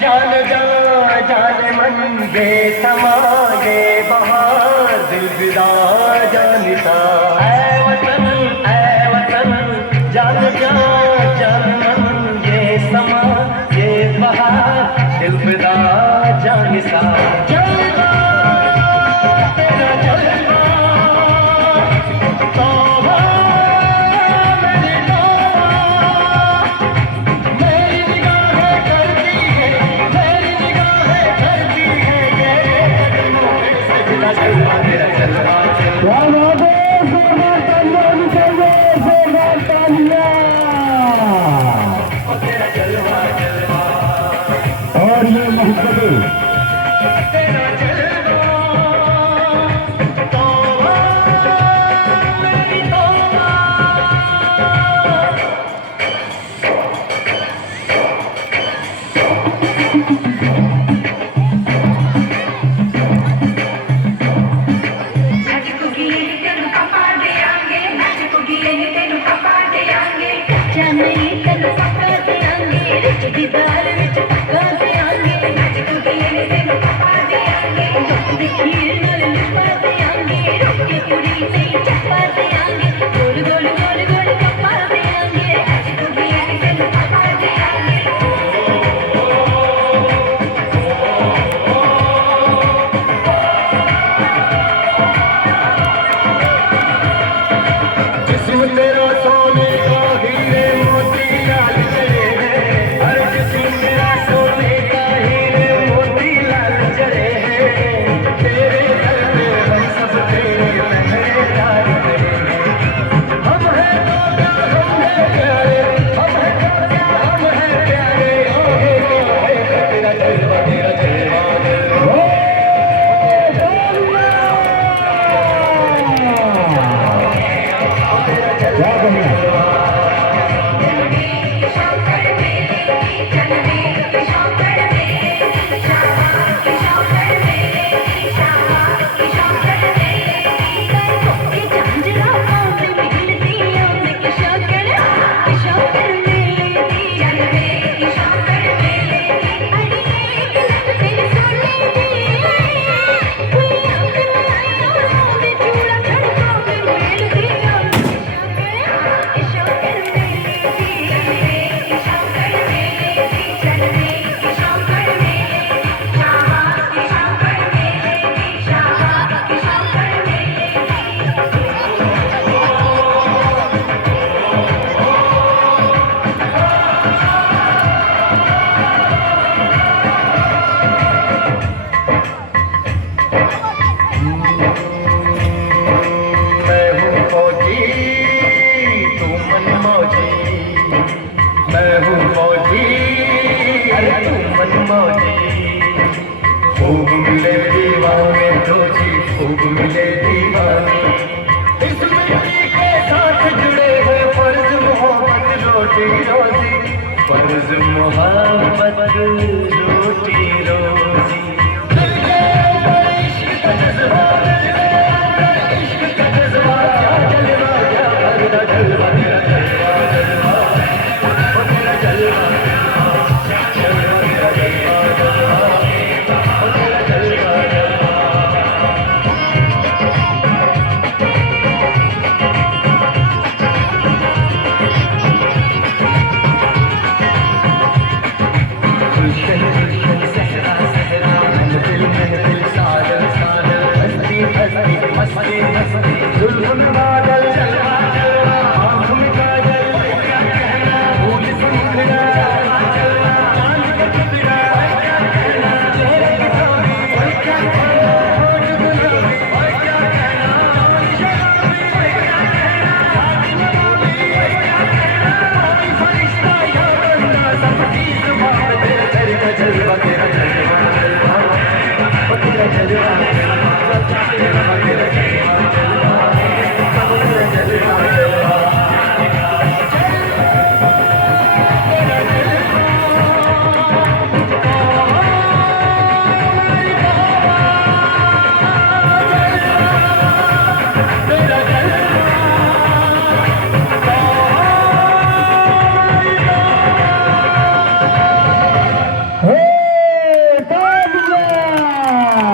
जान जा जान मन ये समा ये बहार दिल फिदा जानता ऐ वतन जान जा जान मन ये समा ये बहार दिल फिदा जानता जलवा तेरा जलवा तौबा मेरी तौबा मेरी निगाहें करती है मेरी निगाहें करती है ये कदमों में सजदा जलवा तेरा जलवा क्या बात है, जोरदार तालियां होनी चाहिए, जोरदार तालियां। तेरा जलवा जलवा और ये मोहब्बतें तेरा जलवा तौबा मेरी तौबा जिस्म तेरा सोने का हीरे मोती लाल जड़े हैं हर जिस्म तेरा सोने का हीरे मोती लाल जड़े हैं तेरे दर पे हम सब तेरे पहरेदार खड़े हैं हम हैं तोता हम हैं प्यारे हम हैं तोता हम हैं प्यारे ओहे ओहे तेरा जलवा तेरा जलवा क्या बढ़िया। मैं हूँ फौजी तू मनमौजी मैं हूँ फौजी अरे तू मनमौजी खूब मिले दीवाने तुझी खूब मिले दीवाने इस मिट्टी के साथ जुड़े हैं फर्ज मोहब्बत रोटी रोजी फर्ज मोहब्बत रोटी रोजी